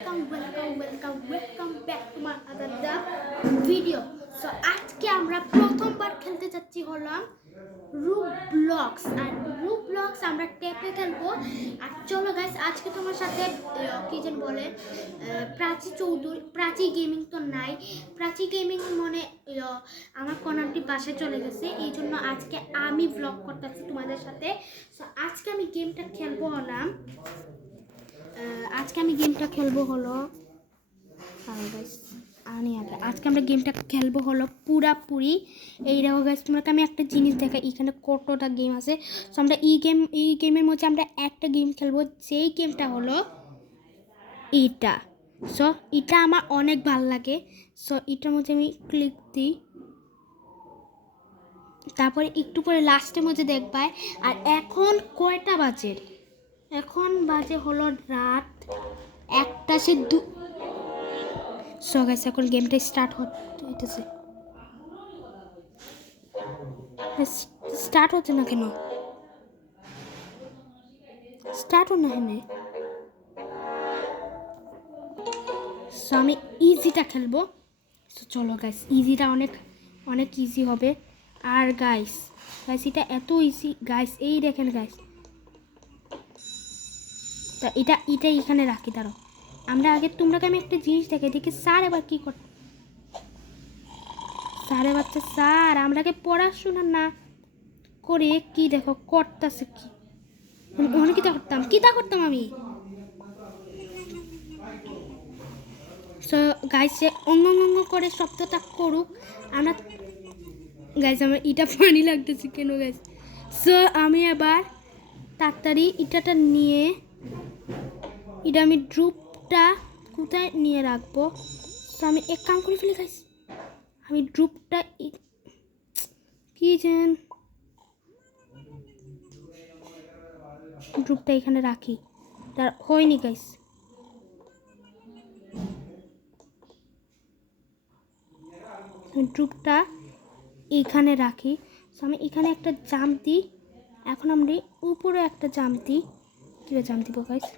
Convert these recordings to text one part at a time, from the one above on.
welcome back to my other video. So আজকে আমরা প্রথমবার খেলতে যাচ্ছি হলাম রুবলক্স আর রুবলক্স আমরা টেপে খেলবো। আর চলো গাইস, আজকে তোমার সাথে কি যেন বলে প্রাচী গেমিং তো নাই। প্রাচী গেমিং মনে আমার কর্নারটি বাসায় চলে গেছে, এই জন্য আজকে আমি ব্লগ করতেছি তোমাদের সাথে। সো আজকে আমি গেমটা খেলবো হলো আজকে আমরা গেমটা খেলবো হলো পুরাপুরি। এই দেখো গাইস, তোমাকে আমি একটা জিনিস দেখাই, এখানে কতটা গেম আছে। সো আমরা এই গেমের মধ্যে আমরা একটা গেম খেলবো, যেই গেমটা হলো এটা। সো এটা আমার অনেক ভালো লাগে। সো এটার মধ্যে আমি ক্লিক দিই, তারপরে একটু পরে লাস্টের মধ্যে দেখবাই। আর এখন কয়টা বাজে? এখন বাজে হলো রাত 1:02। সো গাইস, এখন গেমটা স্টার্ট হইতেছে। স্টার্ট হচ্ছে না কেন? স্টার্ট হো না হেনে। সো আমি ইজিটা খেলবো। সো চলো গাইস, ইজিটা অনেক ইজি হবে। আর গাইস এটা এত ইজি গাইস, এই দেখেন গাইস। তা এটা এখানে রাখি, দাঁড়াও। আমরা আগে তোমরাকে আমি একটা জিনিস দেখি স্যার এবার কি কর। স্যারে বাচ্চা স্যার আমরাকে পড়াশোনা না করে কি দেখো করতেছে কি। অনেক কিতা করতাম আমি। সো গাইস, অঙ্গ করে শব্দটা করুক। আমরা গাইস, আমার এটা ফানি লাগতেছে কেন গাইস। সো আমি এবার তাড়াতাড়ি ইটাটা নিয়ে এটা আমি ড্রুপটা কোথায় নিয়ে রাখবো। তো আমি এক কাম করে ফেলি গাইস, আমি ড্রুপটা কি যেন ড্রুপটা এখানে রাখি। তার হয়নি গাইস। ড্রুপটা এইখানে রাখি। সো আমি এখানে একটা জাম্প দিই। এখন আমরা উপরে একটা জাম্প দিই। কীভাবে জাম্প দিব গাইস?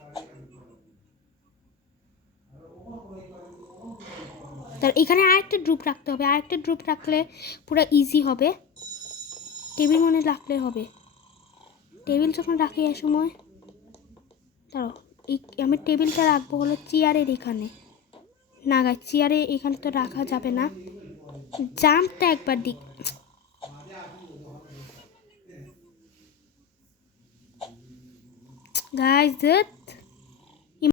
তার এখানে আরেকটা ড্রুপ রাখতে হবে, আরেকটা ড্রুপ রাখলে পুরো ইজি হবে। টেবিল মনে রাখলে হবে। টেবিল যখন রাখি এ সময় দাঁড়াও, আমি টেবিলটা রাখবো হলো চেয়ারের এখানে। না গাইস, চেয়ারে এখানে তো রাখা যাবে না। জাম্পটা একবার দিই গাইস।